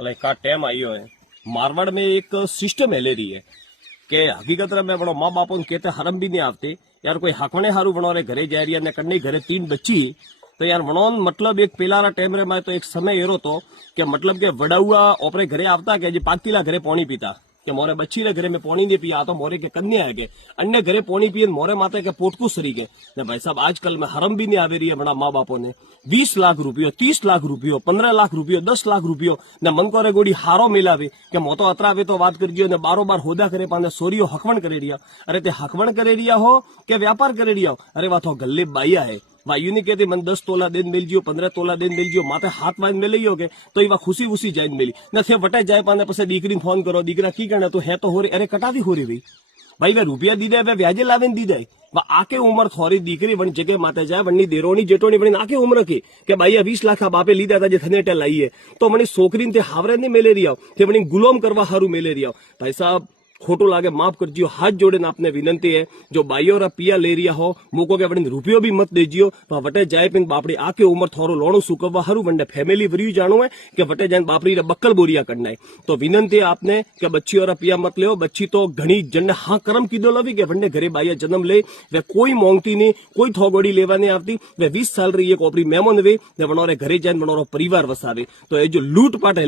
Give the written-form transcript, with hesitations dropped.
એટલે का टाइम आयो है मारवाड़ में एक सिस्टम है ले रही है કે હકીકત में बड़ो माँ बापों ने कहते हरम भी नहीं आते यार कोई हकने हारू बनो रे घरे जा रही ने कन्ने घरे 3 बच्ची तो यार वणो मतलब एक पेलारा टाइम रे में तो एक समय एरो तो कि मतलब के वडाउआ ओपरे घरे आवता के जे पाकीला घरे पानी पीता કે મોરે બચ્ચી રે ઘરે મેં પાણી દે પીયા તો મોરે કે કન્યા है के अन्य घरे पानी पिए मोरे माते के पोटकू सरी के ने भाई साहब आजकल में हरम भी नहीं आवे रही है बड़ा माँ बापों ने 20 लाख रुपयो 30 लाख रुपयो 15 लाख रुपयो 10 लाख रुपयो ने मन को रे गोड़ी हारो मिलावे के मोतो अतरावे तो बात करजियो ने बारोबार होदा करे पाने सोरियो हकवण करे रिया अरे ते हकवण करे रिया हो के व्यापार करे रिया हो अरे वातो गल्ले बाइया है वायु नहीं कहते मन 10 तोला दिन मिल जियो 15 तोला दिन मिल जियो माथे हाथ वाइन मिल लियो के तो एवा खुशी खुशी जाइन मिली न थे वटे जाए पाने पसे दीकरी फोन करो दीकरा की करना तो है तो हो रे अरे कटाती हो रही भाई वे रुपया दी दे वे व्याजे लावे दी जाए वा आके उम्र थोड़ी दीकरी वन जगह माते जाए वनी देरोनी जेटोनी वनी आके उम्र के भाई 20 लाख बापे लीधा था जे थने टे लाई है तो मनी सोकरीन ते हावरे ने मेले रिया ते वनी गुलाम करवा हारू मेले रिया भाई साहब खोटो लागे माफ कर जियो हाथ जोड़े ने आपने विनंती है जो बाइयो रा पिया ले रिया हो मुको के वड़ी रुपयो भी मत देजियो वटे जाए पिन बापड़ी आके उम्र थोरो लोणो सुकवा हारू वंडे फैमिली वरियो जानो है कि वटे जान बापड़ी रे बक्कल बोरिया करना है तो विनंती है आपने कि बच्ची रा पिया मत लेओ बच्ची तो घणी जन हाँ करम कीधो लवी के वंडे घरे बाइया जन्म ले वे कोई मांगती नहीं कोई थोगोड़ी लेवा नहीं आवती वे 20 साल रही एक ओपरी मेहमान वे ने वणोरे घरे जान वणोरो परिवार वसावे तो ये जो लूट पाट है